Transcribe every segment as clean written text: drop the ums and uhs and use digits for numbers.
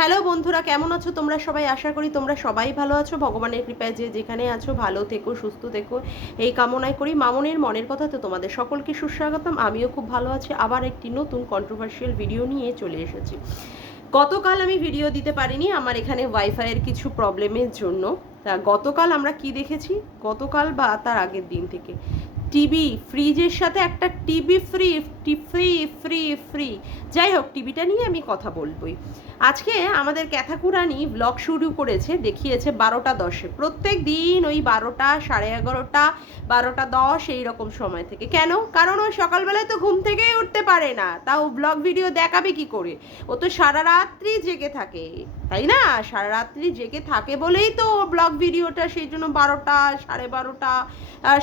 Hello বন্ধুরা, কেমন আছো তোমরা সবাই? আশা করি তোমরা সবাই ভালো আছো। ভগবানের কৃপায় যে যেখানে আছো ভালো থেকো, সুস্থ থেকো, এই কামনাই করি। মামনের মনের কথাতে তোমাদের সকলকে সুস্বাগতম। আমিও খুব ভালো আছি। আবার একটি নতুন কন্ট্রোভার্সিয়াল ভিডিও নিয়ে চলে এসেছি। গতকাল আমি ভিডিও দিতে পারিনি, আমার এখানে ওয়াইফাইয়ের কিছু প্রবলেমের জন্য। তা গতকাল আমরা কি দেখেছি? গতকাল বা তার আগের দিন থেকে টিভি, ফ্রিজের সাথে একটা TV free free free free. যাই হোক, টিভিটা নিয়ে আমি কথা বলবই। আজকে আমাদের ক্যাথাকুরানি ব্লগ শুরু করেছে, দেখিয়েছে 12টা 10-এ। প্রত্যেক দিন ওই 12টা, 11:30, 12টা 10 এইরকম সময় থেকে। কেন? কারণ ও সকালবেলায় তো ঘুম থেকেই উঠতে পারে না, তাও ব্লগ ভিডিও দেখাবে কি করে? ও তো সারা রাত্রি জেগে থাকে, তাই না? সারা রাত্রি জেগে থাকে বলেই তো ব্লগ ভিডিওটা সেই জন্য 12টা, 12:30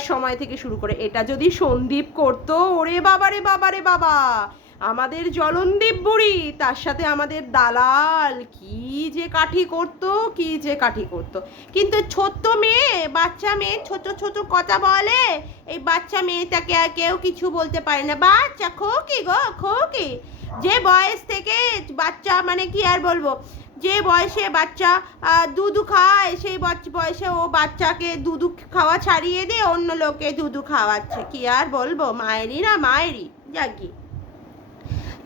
সময় থেকে শুরু করে। এটা যদি সন্দীপ করতো, ওরে বাবা রে বাবা রে বাবা, আমাদের জলনদীপ বুড়ি তার সাথে আমাদের দালাল কি যে কাঠি করতো, কি যে কাঠি করতো। কিন্তু ছোট্ট মেয়ে, বাচ্চা মেয়ে ছোট ছোট কথা বলে, এই বাচ্চা মেয়েটাকে আর কেউ কিছু বলতে পারে না। বাচ্চা খোকি গো খোকি, যে বয়স থেকে বাচ্চা, মানে কি আর বলবো, যে বয়সে বাচ্চা দুধু খায়, সেই বয়সে ও বাচ্চাকে দুধু খাওয়া ছাড়িয়ে দিয়ে অন্য লোকে দুধু খাওয়াচ্ছে। কি আর বলবো, মায়েরই না মায়েরই। যাকি,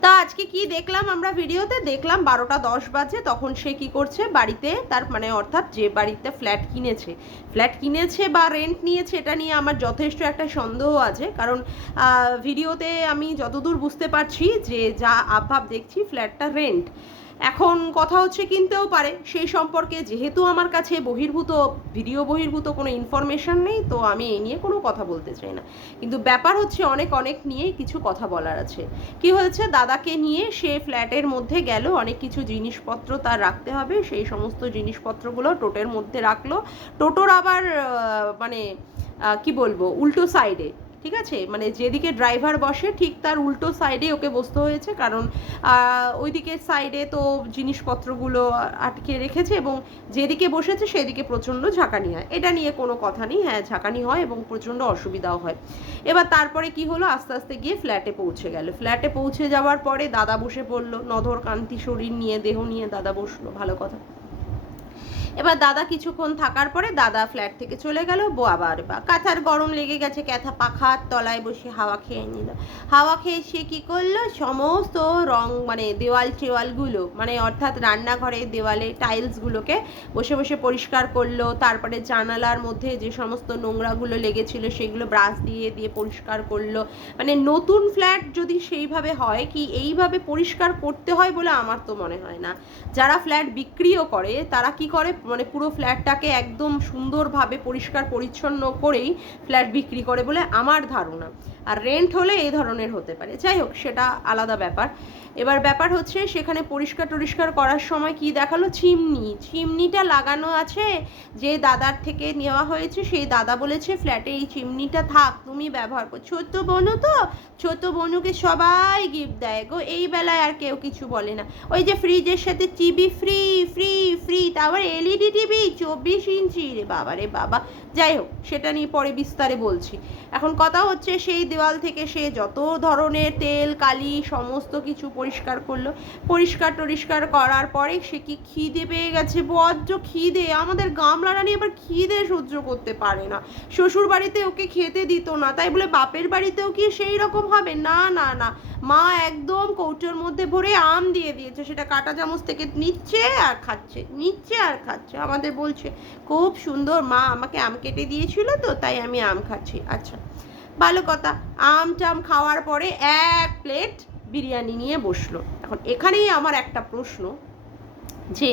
তা আজকে কি দেখলাম আমরা ভিডিওতে? দেখলাম 12টা 10 বাজে, তখন সে কি করছে বাড়িতে, তার মানে অর্থাৎ যে বাড়িতে ফ্ল্যাট কিনেছে বা রেন্ট নিয়েছে, এটা নিয়ে আমার যথেষ্ট একটা সন্দেহ আছে। কারণ ভিডিওতে আমি যতদূর বুঝতে পারছি যে যা আভাব দেখছি, ফ্ল্যাটটা রেন্ট। এখন কথা হচ্ছে কিনতেও পারে, সেই সম্পর্কে যেহেতু আমার কাছে ভিডিও বহির্ভূত কোনো ইনফরমেশন নেই, তো আমি এই নিয়ে কোনো কথা বলতে চাই না। কিন্তু ব্যাপার হচ্ছে অনেক নিয়েই কিছু কথা বলার আছে। কি হয়েছে, দাদাকে নিয়ে সে ফ্ল্যাটের মধ্যে গেল, অনেক কিছু জিনিসপত্র তার রাখতে হবে, সেই সমস্ত জিনিসপত্রগুলো টোটোর মধ্যে রাখলো। টোটোর আবার মানে কি বলবো, উল্টো সাইডে, ঠিক আছে, মানে যেদিকে ড্রাইভার বসে ঠিক তার উল্টো সাইডে ওকে বসতে হয়েছে। কারণ ওই দিকের সাইডে তো জিনিসপত্রগুলো আটকে রেখেছে, এবং যেদিকে বসেছে সেদিকে প্রচণ্ড ঝাঁকানি হয়। এটা নিয়ে কোনো কথা নেই, হ্যাঁ ঝাঁকানি হয় এবং প্রচণ্ড অসুবিধাও হয়। এবার তারপরে কি হলো, আস্তে আস্তে গিয়ে ফ্ল্যাটে পৌঁছে গেল। ফ্ল্যাটে পৌঁছে যাওয়ার পরে দাদা বসে পড়লো, নধর কান্তি শরীর নিয়ে, দেহ নিয়ে দাদা বসলো, ভালো কথা। এবার দাদা কিছুক্ষণ থাকার পরে দাদা ফ্ল্যাট থেকে চলে গেল। আবার কাঁথার গরম লেগে গেছে, ক্যাথা পাখার তলায় বসে হাওয়া খেয়ে নিল। হাওয়া খেয়ে সে কী করলো, সমস্ত রং মানে দেওয়ালগুলো, মানে অর্থাৎ রান্নাঘরের দেওয়ালে টাইলসগুলোকে বসে বসে পরিষ্কার করলো। তারপরে জানালার মধ্যে যে সমস্ত নোংরাগুলো লেগেছিল সেগুলো ব্রাশ দিয়ে দিয়ে পরিষ্কার করলো। মানে নতুন ফ্ল্যাট যদি সেইভাবে হয়, কি এইভাবে পরিষ্কার করতে হয় বলে আমার তো মনে হয় না। যারা ফ্ল্যাট বিক্রিও করে তারা কি করে, মানে পুরো ফ্ল্যাটটাকে একদম সুন্দরভাবে পরিষ্কার পরিচ্ছন্ন করেই ফ্ল্যাট বিক্রি করে বলে আমার ধারণা। আর রেন্ট হলে এই ধরনের হতে পারে, যাই হোক সেটা আলাদা ব্যাপার। এবার ব্যাপার হচ্ছে সেখানে পরিষ্কার করার সময় কি দেখালো, চিমনিটা লাগানো আছে, যে দাদার থেকে নেওয়া হয়েছে সেই দাদা বলেছে ফ্ল্যাটে এই চিমনিটা থাক, তুমি ব্যবহার করো। ছোট্ট বোনু তো, ছোট বোনুকে সবাই গিফট দেয় গো, এই বেলায় আর কেউ কিছু বলে না। ওই যে ফ্রিজের সাথে টিভি ফ্রি ফ্রি ফ্রি, তারপর এলইডি টিভি 24 ইঞ্চি, রে বাবা রে বাবা। যাই হোক, সেটা নিয়ে পরে বিস্তারে বলছি। এখন কথা হচ্ছে সেই দেওয়াল থেকে সে যত ধরনের তেল কালি সমস্ত কিছু পরিষ্কার করলো। পরিষ্কার করার পরে সে কি খিদে পেয়ে গেছে, বড্ড খিদে। আমাদের গামলা রানী আবার খিদে সহ্য করতে পারে না। শ্বশুর বাড়িতে ওকে খেতে দিত না, তাই বলে বাপের বাড়িতেও কি সেই রকম হবে? না না না, মা একদম কৌটোর মধ্যে ভরে আম দিয়ে দিয়েছে, সেটা কাঁটা চামচ থেকে নিচ্ছে আর খাচ্ছে। আমাদের বলছে খুব সুন্দর, মা আমাকে আম কেটে দিয়েছিল তো তাই আমি আম খাচ্ছি। আচ্ছা, ভালো কথা। আম টাম খাওয়ার পরে এক প্লেট বিরিয়ানি নিয়ে বসলো। এখন এখানেই আমার একটা প্রশ্ন, যে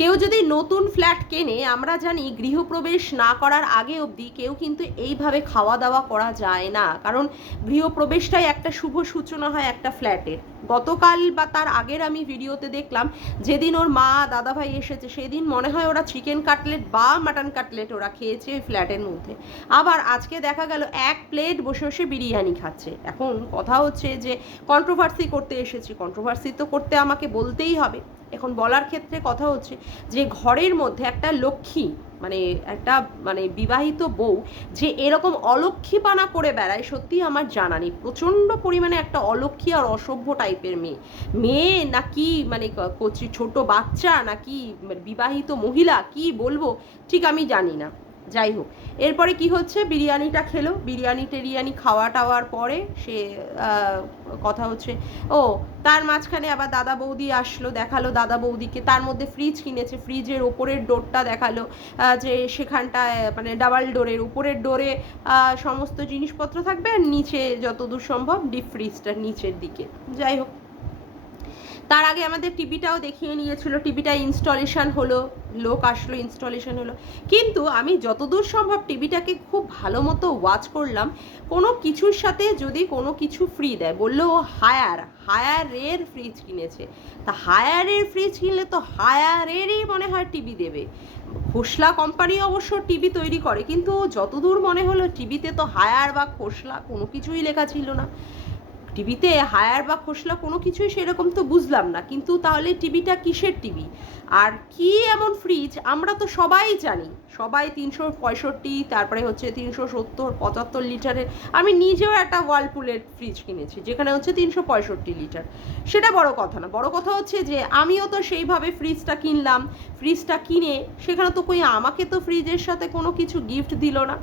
কেউ যদি নতুন ফ্ল্যাট কেনে, আমরা জানি গৃহপ্রবেশ না করার আগে অবধি কেউ কিন্তু এইভাবে খাওয়া দাওয়া করা যায় না। কারণ গৃহপ্রবেশটাই একটা শুভ সূচনা হয় একটা ফ্ল্যাটের। গতকাল বা তার আগের আমি ভিডিওতে দেখলাম, যেদিন ওর মা দাদাভাই এসেছে সেদিন মনে হয় ওরা চিকেন কাটলেট বা মাটন কাটলেট ওরা খেয়েছে ওই ফ্ল্যাটের মধ্যে। আবার আজকে দেখা গেল এক প্লেট বসে বসে বিরিয়ানি খাচ্ছে। এখন কথা হচ্ছে যে কন্ট্রোভার্সি করতে এসেছি, কন্ট্রোভার্সি তো করতে আমাকে বলতেই হবে। এখন বলার ক্ষেত্রে কথা হচ্ছে যে ঘরের মধ্যে একটা লক্ষ্মী, মানে একটা মানে বিবাহিত বউ যে এরকম অলক্ষীপানা করে বেড়ায়, সত্যি আমার জানা নেই। প্রচণ্ড পরিমাণে একটা অলক্ষী আর অসভ্য টাইপের মেয়ে। মেয়ে নাকি মানে কচি ছোট বাচ্চা নাকি বিবাহিত মহিলা, কি বলবো ঠিক আমি জানি না। যাই হোক, এরপরে কি হচ্ছে, বিরিয়ানিটা খেলো, টিরিয়ানি খাওয়া টাওয়ার পরে সে কথা হচ্ছে, ও তার মাঝখানে আবার দাদা বৌদি আসলো, দেখালো দাদা বৌদিকে, তার মধ্যে ফ্রিজ কিনেছে, ফ্রিজের ওপরের ডোরটা দেখালো, যে সেখানটায় মানে ডাবল ডোরের উপরের ডোরে সমস্ত জিনিসপত্র থাকবে, আর নিচে যতদূর সম্ভব ডিপ ফ্রিজটার নিচের দিকে। যাই হোক, তার আগে আমাদের টিভিটাও দেখিয়ে নিয়েছিল, টিভিটা ইনস্টলেশন হলো, লোক আসলো, ইনস্টলেশন হলো। কিন্তু আমি যতদূর সম্ভব টিভিটাকে খুব ভালো মতো ওয়াচ করলাম। কোনো কিছুর সাথে যদি কোনো কিছু ফ্রি দেয়, বললো ও হায়ারের ফ্রিজ কিনেছে, তা হায়ারের ফ্রিজ কিনলে তো হায়ারেরই মনে হয় টিভি দেবে। খোসলা কোম্পানি অবশ্য টিভি তৈরি করে, কিন্তু যতদূর মনে হলো টিভিতে তো হায়ার বা খোসলা কোনো কিছুই লেখা ছিল না। টিভিতে হায়ার বা খোসলা কোনো কিছুই সেরকম তো বুঝলাম না, কিন্তু তাহলে টিভিটা কিসের টিভি? আর কি এমন ফ্রিজ, আমরা তো সবাই জানি, সবাই 365, তারপরে হচ্ছে 370 75 লিটারের। আমি নিজেও একটা ওয়ার্লপুলের ফ্রিজ কিনেছি যেখানে হচ্ছে 365 লিটার। সেটা বড় কথা না, বড় কথা হচ্ছে যে আমিও তো সেইভাবে ফ্রিজটা কিনলাম। ফ্রিজটা কিনে সেখানে তো কই আমাকে তো ফ্রিজের সাথে কোনো কিছু গিফট দিল না,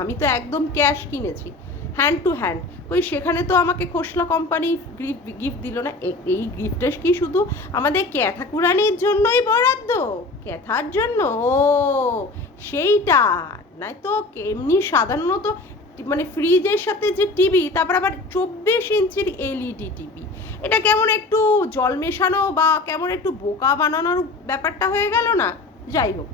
আমি তো একদম ক্যাশ কিনেছি, হ্যান্ড টু হ্যান্ড। কই সেখানে তো আমাকে খোসলা কোম্পানি গিফট দিল না। এই গিফটটা কি শুধু আমাদের ক্যাথা কুরানির জন্যই বরাদ্দ? ক্যাথার জন্য? ও সেইটা নাই তো এমনি সাধারণত মানে ফ্রিজের সাথে যে টিভি, তারপর আবার 24 ইঞ্চির এলইডি টিভি, এটা কেমন একটু জল মেশানো বা কেমন একটু বোকা বানানোর ব্যাপারটা হয়ে গেল না? যাই হোক,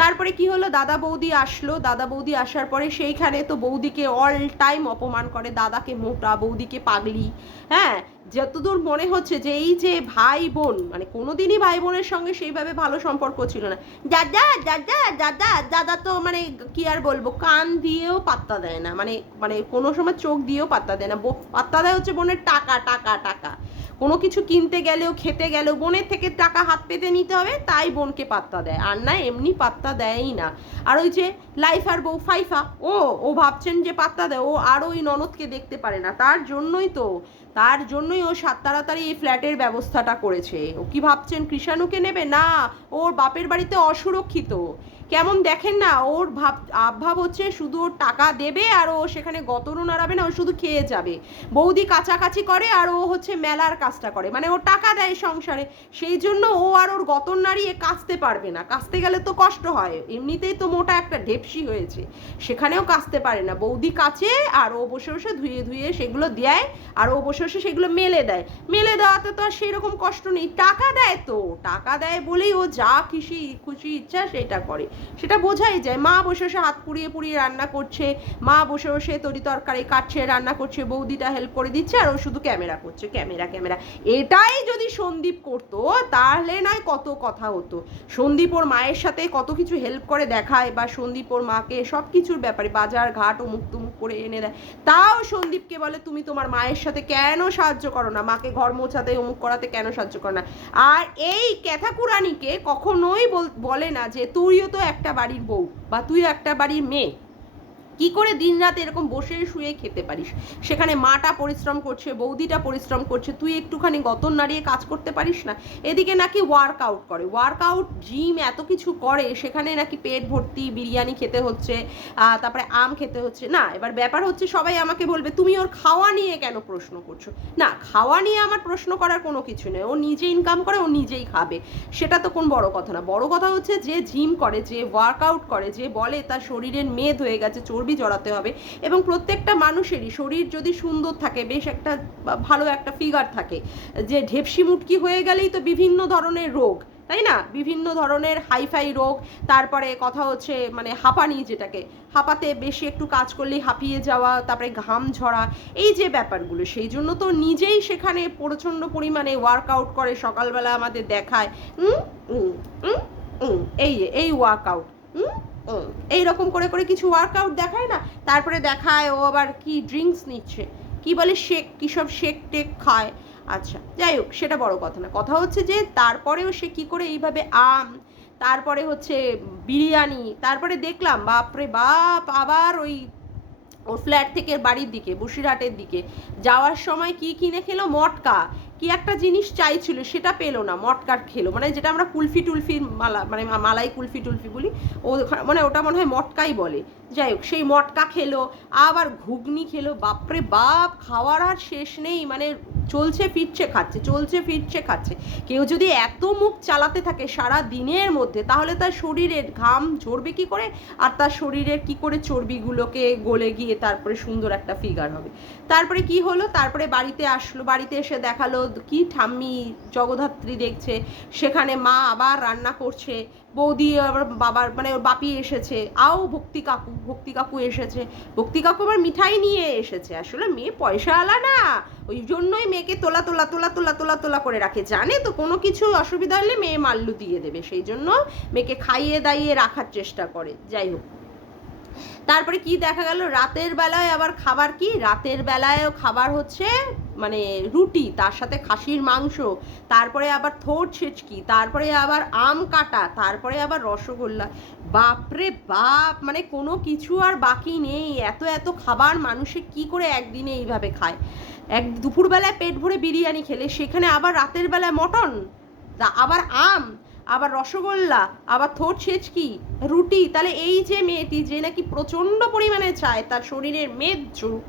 তারপরে কি হলো, দাদা বৌদি আসলো, দাদা বৌদি আসার পরে সেইখানে তো বৌদিকে অল টাইম অপমান করে, দাদাকে মোটা, বৌদিকে পাগলি। হ্যাঁ, যতদূর মনে হচ্ছে যে এই যে ভাই বোন, মানে কোনোদিনই ভাই বোনের সঙ্গে সেইভাবে ভালো সম্পর্ক ছিল না। দাদা দাদা দাদা দাদা তো মানে কি আর বলবো, কান দিয়েও পাত্তা দেয় না, মানে মানে কোনো সময় চোখ দিয়েও পাত্তা দেয় না। পাত্তা দেয় হচ্ছে বোনের টাকা টাকা টাকা, কোনো কিছু কিনতে গেলেও খেতে গেলেও বোনের থেকে টাকা হাত পেতে নিতে হবে, তাই বোনকে পাত্তা দেয়, আর না এমনি পাত্তা দেয়ই না। আর ওই যে লাইফার বউ ফাইফা, ও ভাবছেন যে পাত্তা দেয়, ও আর ওই ননদকে দেখতে পারে না, তার জন্যই ও তাড়াতাড়ি এই ফ্ল্যাটের ব্যবস্থাটা করেছে। ও কি ভাবছেন কৃষাণুকে নেবে? না, ওর বাপের বাড়িতে অসুরক্ষিত। কেমন দেখেন না, ওর ভাব হচ্ছে শুধু ওর টাকা দেবে আর ও সেখানে গতরও নাড়াবে না, ও শুধু খেয়ে যাবে। বৌদি কাছাকাছি করে আর ও হচ্ছে মেলার কাজটা করে, মানে ও টাকা দেয় সংসারে, সেই জন্য ও আর ওর গতর নাড়িয়ে কাচতে পারবে না, কাচতে গেলে তো কষ্ট হয়, এমনিতেই তো মোটা একটা ঢেপসি হয়েছে, সেখানেও কাচতে পারে না। বৌদি কাচে আর ও বসে বসে ধুয়ে ধুয়ে সেগুলো দেয়, আর ও বসে বসে সেগুলো মেলে দেয়। মেলে দেওয়াতে তো আর সেই রকম কষ্ট নেই, টাকা দেয় তো, টাকা দেয় বলেই ও যা খুশি ইচ্ছা সেটা করে, সেটা বোঝাই যায়। মা বসে বসে হাত পুড়িয়ে পুড়িয়ে রান্না করছে, মা বসে বসে তরি তরকারি কাটছে, রান্না করছে, বৌদিটা হেল্প করে দিচ্ছে, আর ও শুধু ক্যামেরা করছে, ক্যামেরা। এটাই যদি সন্দীপ করতো তাহলে নয় কত কথা হতো। সন্দীপ ওর মায়ের সাথে কত কিছু হেল্প করে দেখায়, বা সন্দীপ ওর মাকে সব কিছুর ব্যাপারে বাজার ঘাট ও মুখ করে এনে দেয়, তাও সন্দীপকে বলে তুমি তোমার মায়ের সাথে কেন সাহায্য করো না, মাকে ঘর মোছাতে অমুক করাতে কেন সাহায্য করো না। আর এই ক্যাথাকুরানিকে কখনোই বলে না যে তুইও তো একটা বাড়ির বউ বা তুইও একটা বাড়ির মেয়ে, কি করে দিনরাত এরকম বসে শুয়ে খেতে পারিস? সেখানে মাটা পরিশ্রম করছে, বৌদিটা পরিশ্রম করছে, তুই একটুখানি গতন নাড়িয়ে কাজ করতে পারিস না? এদিকে নাকি ওয়ার্কআউট করে, ওয়ার্কআউট জিম এত কিছু করে, সেখানে নাকি পেট ভর্তি বিরিয়ানি খেতে হচ্ছে, তারপরে আম খেতে হচ্ছে। না, এবার ব্যাপার হচ্ছে সবাই আমাকে বলবে তুমি ওর খাওয়া নিয়ে কেন প্রশ্ন করছো? না, খাওয়া নিয়ে আমার প্রশ্ন করার কোনো কিছু নেই, ও নিজে ইনকাম করে, ও নিজেই খাবে, সেটা তো কোন বড় কথা না। বড় কথা হচ্ছে যে জিম করে, যে ওয়ার্কআউট করে, যে বলে তার শরীরের মেদ হয়ে গেছে, চর্বি জড়াতে হবে, এবং প্রত্যেকটা মানুষেরই শরীর যদি সুন্দর থাকে, বেশ একটা ভালো একটা ফিগার থাকে, যে ঢেপসি মুটকি হয়ে গেলেই তো বিভিন্ন ধরনের রোগ, তাই না? বিভিন্ন ধরনের হাইফাই রোগ, তারপরে কথা হচ্ছে মানে হাঁপানি, যেটাকে হাঁপাতে বেশি একটু কাজ করলেই হাঁপিয়ে যাওয়া, তারপরে ঘাম ঝরা, এই যে ব্যাপারগুলো, সেই জন্য তো নিজেই সেখানে প্রচণ্ড পরিমাণে ওয়ার্কআউট করে, সকালবেলা আমাদের দেখায় এই ওয়ার্কআউট এইরকম করে করে কিছু ওয়ার্কআউট দেখায় না, তারপরে দেখায় ও আবার কি ড্রিঙ্কস নিচ্ছে, কি বলে শেক, কী সব শেক টেক খায়। আচ্ছা, যাই হোক, সেটা বড় কথা না, কথা হচ্ছে যে তারপরেও সে কি করে এইভাবে আম, তারপরে হচ্ছে বিরিয়ানি, তারপরে দেখলাম বাপরে বাপ আবার ওর ফ্ল্যাট থেকে বাড়ির দিকে বসিরহাটের দিকে যাওয়ার সময় কি কিনে খেলো, মটকা, কি একটা জিনিস চাইছিল সেটা পেলো না, মটকার খেলো, মানে যেটা আমরা কুলফি টুলফির মালা মানে মালাই কুলফি টুলফি বলি, ও মানে ওটা মনে হয় মটকাই বলে, যাই হোক সেই মটকা খেলো, আবার ঘুগনি খেলো, বাপরে বাপ খাওয়ার আর শেষ নেই, মানে চলছে ফিরছে খাচ্ছে, চলছে ফিরছে খাচ্ছে। কেউ যদি এত মুখ চালাতে থাকে সারা দিনের মধ্যে, তাহলে তার শরীরের ঘাম ঝরবে কি করে, আর তার শরীরের কি করে চর্বিগুলোকে গলে গিয়ে তারপরে সুন্দর একটা ফিগার হবে। তারপরে কি হলো, তারপরে বাড়িতে আসলো, বাড়িতে এসে দেখালো কি ঠাম্মি জগদ্ধাত্রী দেখছে, সেখানে মা আবার রান্না করছে, বৌদি আবার বাবার মানে ওর বাপি এসেছে, ভক্তি কাকু এসেছে, ভক্তি কাকু আবার মিঠাই নিয়ে এসেছে, আসলে মেয়ে পয়সাওয়ালা না, ওই জন্যই মেয়েকে তোলা তোলা তোলা তোলা তোলা তোলা করে রাখে, জানে তো কোনো কিছু অসুবিধা হলে মেয়ে মাল্লু দিয়ে দেবে, সেই জন্য মেয়েকে খাইয়ে দাইয়ে রাখার চেষ্টা করে। যাই হোক, তারপরে কি দেখা গেল, রাতের বেলায় আবার খাবার কি, রাতের বেলায়ও খাবার হচ্ছে মানে রুটি, তার সাথে খাসির মাংস, তারপরে আবার থোড় ছেচকি, তারপরে আবার আম কাটা, তারপরে আবার রসগোল্লা, বাপরে বাপ, মানে কোনো কিছু আর বাকি নেই, এত এত খাবার মানুষে কি করে একদিনে এইভাবে খায়। দুপুরবেলায় পেট ভরে বিরিয়ানি খেলে, সেখানে আবার রাতের বেলায় মটন, আবার আম, আবার রসগোল্লা, আবার থোড় ছেচকি, রুটি, তাহলে এই যে মেয়েটি যে নাকি প্রচণ্ড পরিমাণে চায় তার শরীরের মেদ ঝরুক,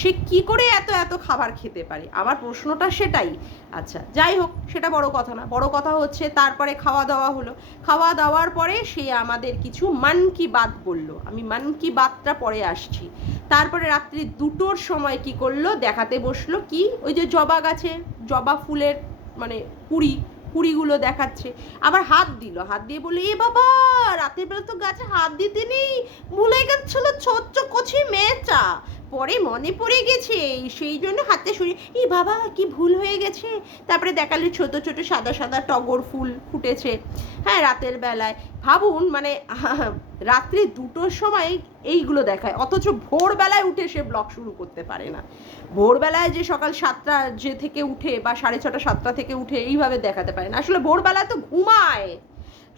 সে কি করে এত এত খাবার খেতে পারে, আমার প্রশ্নটা সেটাই। আচ্ছা যাই হোক, সেটা বড় কথা না, বড় কথা হচ্ছে তারপরে খাওয়া দাওয়া হলো, খাওয়া দাওয়ার পরে সে আমাদের কিছু মান কি বাত বললো, আমি মান কি বাতটা পরে আসছি। তারপরে রাত্রি 2টোর সময় কি করলো, দেখাতে বসলো কি, ওই যে জবা গাছে জবা ফুলের মানে কুড়িগুলো দেখাচ্ছে, আবার হাত দিল, হাত দিয়ে বললো এ বাবা রাতের বেলা তো গাছে হাত দিতে নেই, ভুলে গেছিল ছোট্ট কচি মেয়েটা, পরে মনে পড়ে গেছে সেই জন্য হাতে সরিয়ে, এই বাবা কি ভুল হয়ে গেছে। তারপরে দেখালে ছোট ছোট সাদা সাদা টগর ফুল ফুটেছে, হ্যাঁ রাতের বেলায়, ভাবুন মানে রাত্রি 2টোর সময় এইগুলো দেখায়, অথচ ভোরবেলায় উঠে সে ব্লগ শুরু করতে পারে না, ভোরবেলায় যে সকাল 7টা যে থেকে উঠে বা 6:30 7টা থেকে উঠে এইভাবে দেখাতে পারে না, আসলে ভোরবেলায় তো ঘুমায়,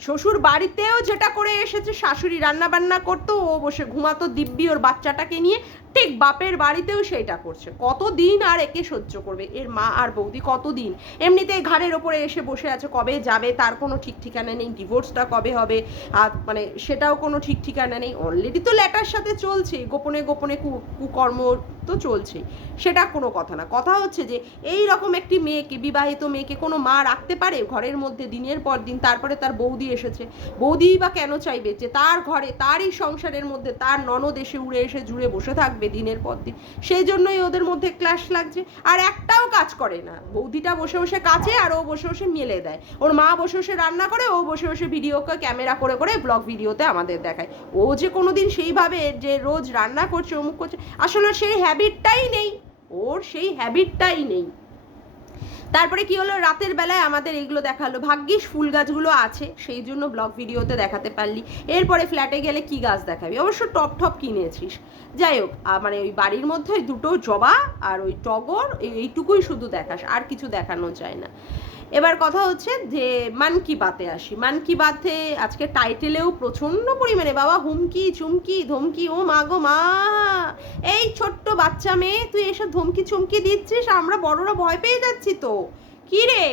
শ্বশুর বাড়িতেও যেটা করে এসেছে, শাশুড়ি রান্না বান্না করতো, ও বসে ঘুমাতো দিব্যি ওর বাচ্চাটাকে নিয়ে, ঠিক বাপের বাড়িতেও সেইটা করছে, কতদিন আর একে সহ্য করবে এর মা আর বৌদি, কতদিন, এমনিতেই ঘাড়ের ওপরে এসে বসে আছে, কবে যাবে তার কোনো ঠিক ঠিকানা নেই, ডিভোর্সটা কবে হবে আর মানে সেটাও কোনো ঠিক ঠিকানা নেই, অলরেডি তো ল্যাটার সাথে চলছে, গোপনে গোপনে কুকর্ম তো চলছে, সেটা কোনো কথা না, কথা হচ্ছে যে এই রকম একটি মেয়েকে, বিবাহিত মেয়েকে কোনো মা রাখতে পারে ঘরের মধ্যে দিনের পর দিন। তারপরে তার বৌদি এসেছে, বৌদি বা কেন চাইবে যে তার ঘরে তারই সংসারের মধ্যে তার ননদ এসে উড়ে এসে জুড়ে বসে থাকবে দিনের পর দিন, সেই জন্যই ওদের মধ্যে ক্ল্যাশ লাগছে, আর একটাও কাজ করে না, বৌদিটা বসে বসে কাছে আর ও বসে বসে মেলে দেয়, ওর মা বসে বসে রান্না করে, ও বসে বসে ভিডিওকে ক্যামেরা করে করে ব্লগ ভিডিওতে আমাদের দেখায়, ও যে কোনোদিন সেইভাবে যে রোজ রান্না করছে অমুক করছে, আসলে সেই হ্যাবিটটাই নেই, ওর সেই হ্যাবিটটাই নেই। তারপরে কি হলো, রাতের বেলায় আমাদের এইগুলো দেখালো, ভাগ্যিস ফুল গাছগুলো আছে সেই জন্য ব্লগ ভিডিওতে দেখাতে পারলি, এরপরে ফ্ল্যাটে গেলে কি গাছ দেখাবি, অবশ্য টপ টপ কিনেছিস, যাই হোক মানে ওই বাড়ির মধ্যে ওই 2টো জবা আর ওই টগর এইটুকুই শুধু দেখাস, আর কিছু দেখানো যায় না। এবার কথা হচ্ছে যে মান কি বাতে আসি, মান কি বাতে আজকে টাইটেলেও প্রচণ্ড পরিমাণে বাবা হুমকি চুমকি ধমকি, ও মা গো মা, এই ছোট্ট বাচ্চা মেয়ে তুই এসব ধমকি চমকি দিচ্ছিস, আমরা বড়রা ভয় পেয়ে যাচ্ছি তো, কি রে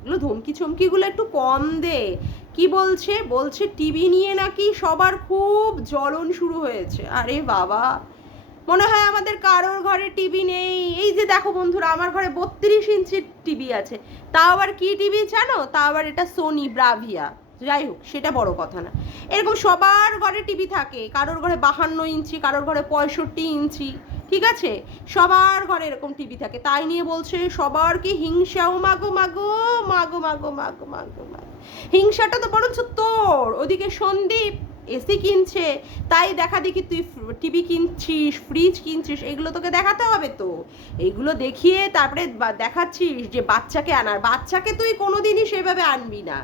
এগুলো ধমকি চমকিগুলো একটু কম দে। কি বলছে, বলছে টিভি নিয়ে নাকি সবার খুব জ্বলন শুরু হয়েছে, আরে বাবা মনে হয় আমাদের কারোর ঘরে টিভি নেই, এই যে দেখো বন্ধুরা আমার ঘরে 32 ইঞ্চির টিভি আছে, তাও আবার কি টিভি জানো, তাও আবার এটা সোনি ব্রাভিয়া, যাই হোক সেটা বড় কথা না, এরকম সবার ঘরে টিভি থাকে, কারোর ঘরে 52 ইঞ্চি, কারোর ঘরে 65 ইঞ্চি, ঠিক আছে, সবার ঘরে এরকম টিভি থাকে, তাই নিয়ে বলছে সবার কি হিংসাও, মাগো মাগো মাগো মাগো মাগো মাগো মাগো, হিংসাটা তো বরঞ্চ তোর, ওদিকে সন্দীপ এসি কিনছে, তাই দেখা দেখি তুই টিভি কিনছিস, ফ্রিজ কিনছিস, এগুলো তোকে দেখাতে হবে তো। এইগুলো দেখিয়ে তারপরে দেখাচ্ছিস যে বাচ্চাকে আনার, বাচ্চাকে তুই কোনোদিনই সেভাবে আনবি না।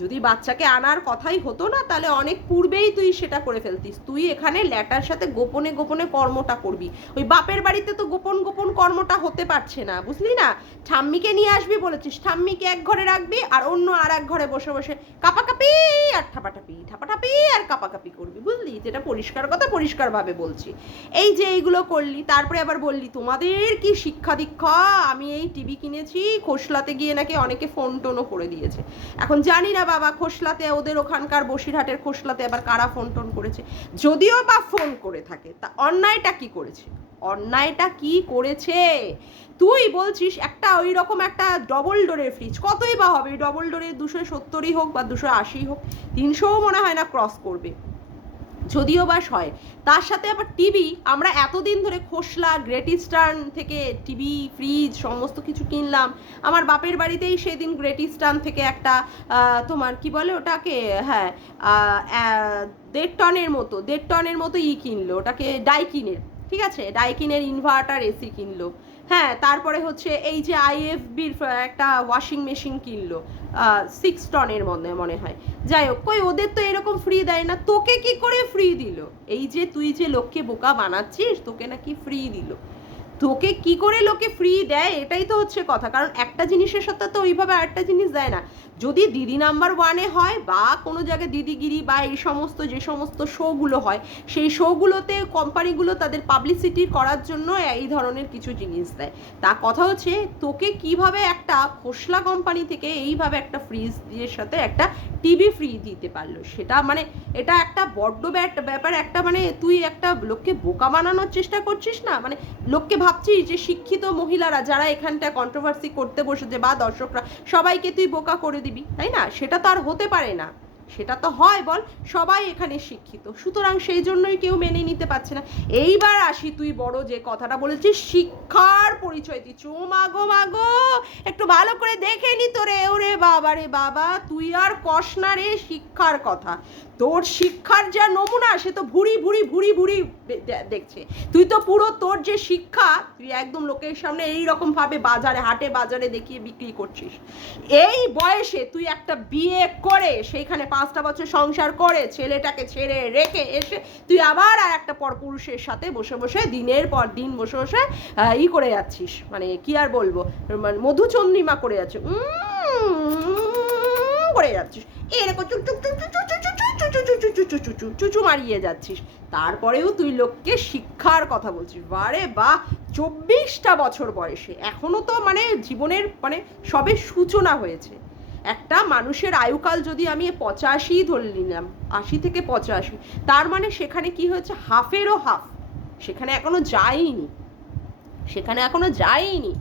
যদি বাচ্চাকে আনার কথাই হতো না, তাহলে অনেক পূর্বেই তুই সেটা করে ফেলতিস। তুই এখানে ল্যাটার সাথে গোপনে গোপনে কর্মটা করবি। ওই বাপের বাড়িতে তো গোপন গোপন কর্মটা হতে পারছে না, বুঝলি না? ঠাম্মিকে নিয়ে আসবি বলেছিস, ঠাম্মিকে এক ঘরে রাখবি আর অন্য আর এক ঘরে বসে বসে কাপাকাপি আর ঠাপাঠাপি, ঠাপাঠাপি আর কাপাকাপি করবি, বুঝলি? যেটা পরিষ্কার কথা, পরিষ্কারভাবে বলছি। এই যে এইগুলো করলি, তারপরে আবার বললি তোমাদের কি শিক্ষা দীক্ষা, আমি এই টিভি কিনেছি, খোসলাতে গিয়ে নাকি অনেকে ফোন টোনও করে দিয়েছে। এখন জানি না বাবা, খোসলাতে ওদের ওখানকার বসিরহাটের খোসলাতে আবার কারা ফোন টোন করেছে, যদিও বা ফোন করে থাকে, তা অন্যায়টা কি করেছে? অন্যায়টা কি করেছে? তুই বলছিস একটা ওই রকম একটা ডবল ডোরের ফ্রিজ, কতই বা হবে ডবল ডোরের? 270 হোক বা 280 হোক, 300ও মনে হয় না ক্রস করবে, যদিও বা হয়। তার সাথে আবার টিভি, আমরা এতদিন ধরে খোসলা, গ্রেট ইস্টার্ন থেকে টিভি, ফ্রিজ সমস্ত কিছু কিনলাম। আমার বাপের বাড়িতেই সেদিন গ্রেট ইস্টার্ন থেকে একটা তোমার কি বলে ওটাকে, হ্যাঁ 1.5 টনের মতো কিনলো, ওটাকে ডাইকিনের, ঠিক আছে, ডাইকিনের ইনভার্টার এসি কিনলো। হ্যাঁ, তারপরে হচ্ছে এই যে আইএফবির একটা ওয়াশিং মেশিন কিনলো 6 টনের মনে হয়। যাই হোক, কই ওদের তো এরকম ফ্রি দেয় না, তোকে কি করে ফ্রি দিল? এই যে তুই যে লোককে বোকা বানাচ্ছিস, তোকে নাকি ফ্রি দিল। তোকে কি করে লোকে ফ্রি দেয়, এটাই তো হচ্ছে কথা। কারণ একটা জিনিসের সাথে তো ওইভাবে আরেকটা জিনিস দেয় না। যদি দিদি নাম্বার 1-এ হয় বা কোনো জায়গায় দিদিগিরি বা এই সমস্ত যে সমস্ত শোগুলো হয়, সেই শোগুলোতে কোম্পানিগুলো তাদের পাবলিসিটি করার জন্য এই ধরনের কিছু জিনিস দেয়। তা কথা হচ্ছে, তোকে কিভাবে একটা খোসলা কোম্পানি থেকে এইভাবে একটা ফ্রিজ দিয়ে সাথে একটা টিভি ফ্রি দিতে পারলো, সেটা মানে এটা একটা বড্ড ব্যাপার। একটা মানে তুই একটা লোককে বোকা বানানোর চেষ্টা করছিস না, মানে লোককে ভাবছিস যে শিক্ষিত মহিলারা যারা এখানটা কন্ট্রোভার্সি করতে বসেছে বা দর্শকরা, সবাইকে তুই বোকা করে দিবি, তাই না? সেটা তো আর হতে পারে না। সেটা তো হয় বল, সবাই এখানে শিক্ষিত, সুতরাং সেই জন্যই কেউ মেনে নিতে পারছে না। এইবার আসি, তুই বড় যে কথাটা বলেছিস শিক্ষার পরিচয় দিচ্ছ, ও মাগো মাগো, একটু ভালো করে দেখে নি তো রে, ওরে বাবা রে বাবা, তুই আর কস না রে শিক্ষার কথা। তোর শিক্ষার যা নমুনা, সে তো ভুড়ি ভুড়ি ভুড়ি ভুড়ি দেখছে। তুই তো পুরো তোর যে শিক্ষা, তুই একদম লোকের সামনে এইরকম ভাবে বাজারে, হাটে বাজারে দেখিয়ে বিক্রি করছিস। এই বয়সে তুই একটা বিয়ে করে সেইখানে 5টা বছর সংসার করে ছেলেটাকে ছেড়ে রেখে এসে তুই আবার আর একটা পরপুরুষের সাথে বসে বসে দিনের পর দিন বসে বসে করে যাচ্ছিস, মানে কি আর বলবো, মানে মধুচন্দ্রিমা করে যাচ্ছিস, করে যাচ্ছিস, এরকম চুচু মারিয়ে যাচ্ছিস। তারপরেও তুই লোককে শিক্ষার কথা বলছিস, বারে বাহ, 24টা বছর বয়সে, এখনো তো মানে জীবনের মানে সবে সূচনা হয়েছে। একটা মানুষের আয়ুকাল যদি আমি 85 ধরে নিলাম, 80 থেকে 85, তার মানে সেখানে কি হয়েছে, হাফেরও হাফ, সেখানে এখনো যায়নি, সেখানে এখনো যায়নি।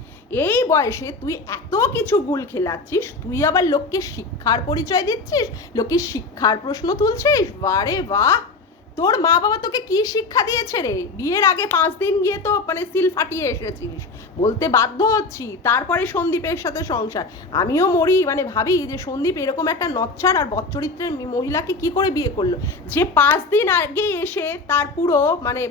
এই বয়সে তুই এত কিছু গুল খেলাচ্ছিস, তুই আবার লোককে শিক্ষার পরিচয় দিচ্ছিস, লোকের শিক্ষার প্রশ্ন তুলছিস, বারে বাহ। তোর মা বাবা তোকে কি শিক্ষা দিয়েছে রে? বিয়ের আগে 5 দিন গিয়ে তো মানে সিল ফাটিয়ে এসেছিস, বলতে বাধ্য হচ্ছি। তারপরে সন্দীপের সাথে সংসার, আমিও মরি মানে ভাবি যে সন্দীপ এরকম একটা নচ্ছার আর বচ্চরিত্রের মহিলাকে কি করে বিয়ে করলো, যে 5 দিন আগে এসে তার পুরো মানে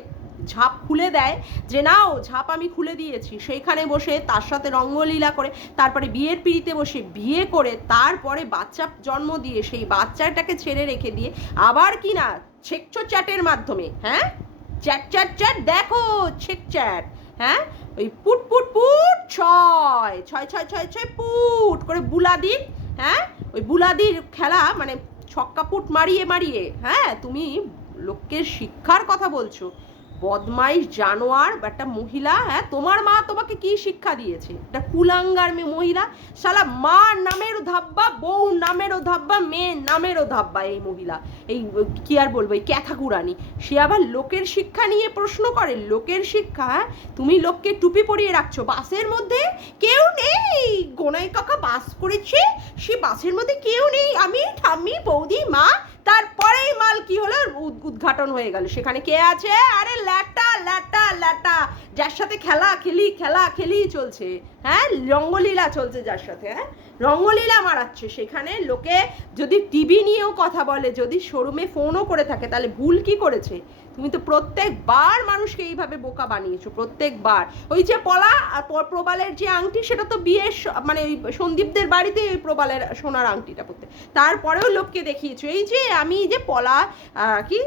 ঝাপ খুলে দেয়, যে নাও ঝাপ আমি খুলে দিয়েছি, সেইখানে বসে তার সাথে রঙ্গলীলা করে, তারপরে বিয়ের পিড়িতে বসে বিয়ে করে, তারপরে বাচ্চা জন্ম দিয়ে সেই বাচ্চাটাকে ছেড়ে রেখে দিয়ে আবার কি না ছেকছো চ্যাটের মাধ্যমে, হ্যাঁ চ্যাট চ্যাট চ্যাট দেখো ছেক চ্যাট, হ্যাঁ ওই পুট পুট পুট ছয় ছয় ছয় ছয় ছয় পুট করে বুলাদির, হ্যাঁ ওই বুলাদির খেলা, মানে ছক্কা পুট মারিয়ে মারিয়ে, হ্যাঁ তুমি লোকের শিক্ষার কথা বলছো, বদমাইশ জানোয়ার একটা মহিলা। হ্যাঁ, তোমার মা তোমাকে কি শিক্ষা দিয়েছে? একটা কুলাঙ্গার মহিলা, শালা মা নামেরও ধাব্বা, বউ নামেরও ধাব্বা, মেয়ে নামেরও ধাব্বা এই মহিলা, এই কি আর বলবো, এই ক্যাথাকুরানি। সে আবার লোকের শিক্ষা নিয়ে প্রশ্ন করে, লোকের শিক্ষা? তুমি লোককে টুপি পরিয়ে রাখছো, বাসের মধ্যে কেউ নেই, গোনাই কাকা বাস করেছে, সে বাসের মধ্যে কেউ নেই, আমি ঠাম্মি বৌদি মা, তারপরেই মাল কি হলো, উদ্ঘাটন হয়ে গেল, সেখানে কে আছে? আরে ল্যাটা ল্যাটা ল্যাটা, যার সাথে খেলা খেলি চলছে, হ্যাঁ, রঙ্গলীলা চলছে যার সাথে, হ্যাঁ রঙ্গলীলা মারাচ্ছে। সেখানে লোকে যদি টিভি নিয়েও কথা বলে, যদি শোরুমে ফোনও করে থাকে, তাহলে ভুল কি করেছে? তুমি তো প্রত্যেকবার মানুষকে এইভাবে বোকা বানিয়েছো, প্রত্যেকবার। ওই যে পলা আর প্রবালের যে আংটি, সেটা তো বিয়ের মানে ওই সন্দীপদের বাড়িতে ওই প্রবালের সোনার আংটিটা পরতে, তারপরেও লোককে দেখিয়েছো এই যে আমি যে পলা কি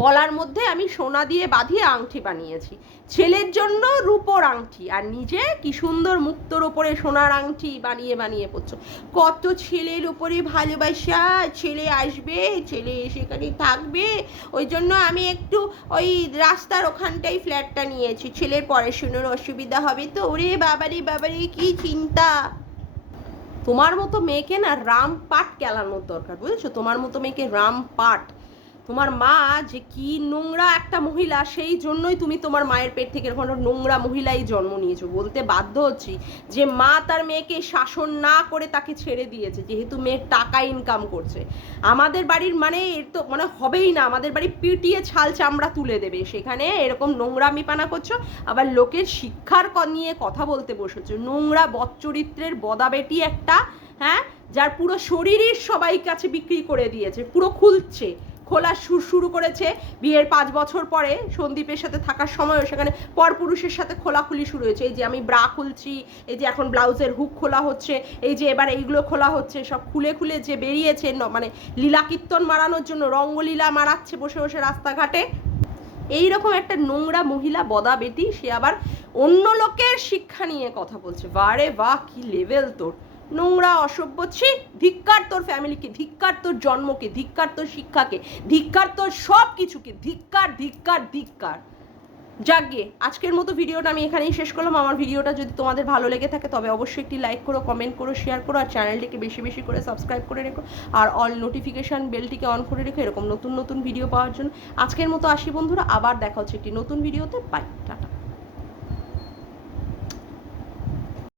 পলার মধ্যে আমি সোনা দিয়ে বাঁধিয়ে আংটি বানিয়েছি, ছেলের জন্য রূপোর আংটি, আর নিজে কি সুন্দর মুক্তোর ওপরে সোনার আংটি বানিয়ে বানিয়ে পড়ছো। কত ছেলের উপরে ভালোবাসা, ছেলে আসবে, ছেলে সেখানে থাকবে, ওই জন্য আমি একটু ওই রাস্তার ওখানটাই ফ্ল্যাটটা নিয়েছি, ছেলের পড়াশুনোর অসুবিধা হবে তো। ওরে বাবারে বাবারে কি চিন্তা। তোমার মতো মেয়েকে না রামপাট কেলানোর দরকার, বুঝেছো? তোমার মতো মেয়েকে রামপাট। তোমার মা যে কি নোংরা একটা মহিলা, সেই জন্যই তুমি তোমার মায়ের পেট থেকে এরকম নোংরা মহিলাই জন্ম নিয়েছো। বলতে বাধ্য হচ্ছি যে মা তার মেয়েকে শাসন না করে তাকে ছেড়ে দিয়েছে, যেহেতু মেয়ের টাকা ইনকাম করছে। আমাদের বাড়ির মানে এর তো মানে হবেই না, আমাদের বাড়ি পিটিয়ে ছাল চামড়া তুলে দেবে, সেখানে এরকম নোংরামিপানা করছো, আবার লোকের শিক্ষার নিয়ে কথা বলতে বসেছো। নোংরা বদচরিত্রের বদাবেটি একটা, হ্যাঁ, যার পুরো শরীরের সবাই কাছে বিক্রি করে দিয়েছে, পুরো খুলছে, খোলা শুরু করেছে বিয়ের 5 বছর পরে। সন্দীপের সাথে থাকার সময়ও সেখানে পরপুরুষের সাথে খোলাখুলি শুরু হয়েছে। এই যে আমি ব্রা খুলছি, এই যে এখন ব্লাউজের হুক খোলা হচ্ছে, এই যে এবার এইগুলো খোলা হচ্ছে, সব খুলে খুলে যে বেরিয়েছে, মানে লীলা কীর্তন মারানোর জন্য রঙ্গলীলা মারাচ্ছে বসে বসে রাস্তাঘাটে। এইরকম একটা নোংরা মহিলা বদা বেটি, সে আবার অন্য লোকের শিক্ষা নিয়ে কথা বলছে। বারে বাহ, কি লেভেল তোর! নোংরা অসভ্য, ছি! ধিক্কার তোর ফ্যামিলিকে, ধিক্কার তোর জন্মকে, ধিক্কার তোর শিক্ষাকে, ধিক্কার তোর সব কিছুকে, ধিক্কার ধিক্কার ধিক্কার। যাকগে, আজকের মতো ভিডিওটা আমি এখানেই শেষ করলাম। আমার ভিডিওটা যদি তোমাদের ভালো লেগে থাকে তবে অবশ্যই একটি লাইক করো, কমেন্ট করো, শেয়ার করো, আর চ্যানেলটিকে বেশি বেশি করে সাবস্ক্রাইব করে রেখো, আর অল নোটিফিকেশান বেলটিকে অন করে রেখো এরকম নতুন নতুন ভিডিও পাওয়ার জন্য। আজকের মতো আসি বন্ধুরা, আবার দেখা হচ্ছে একটি নতুন ভিডিওতে। Bye, tata.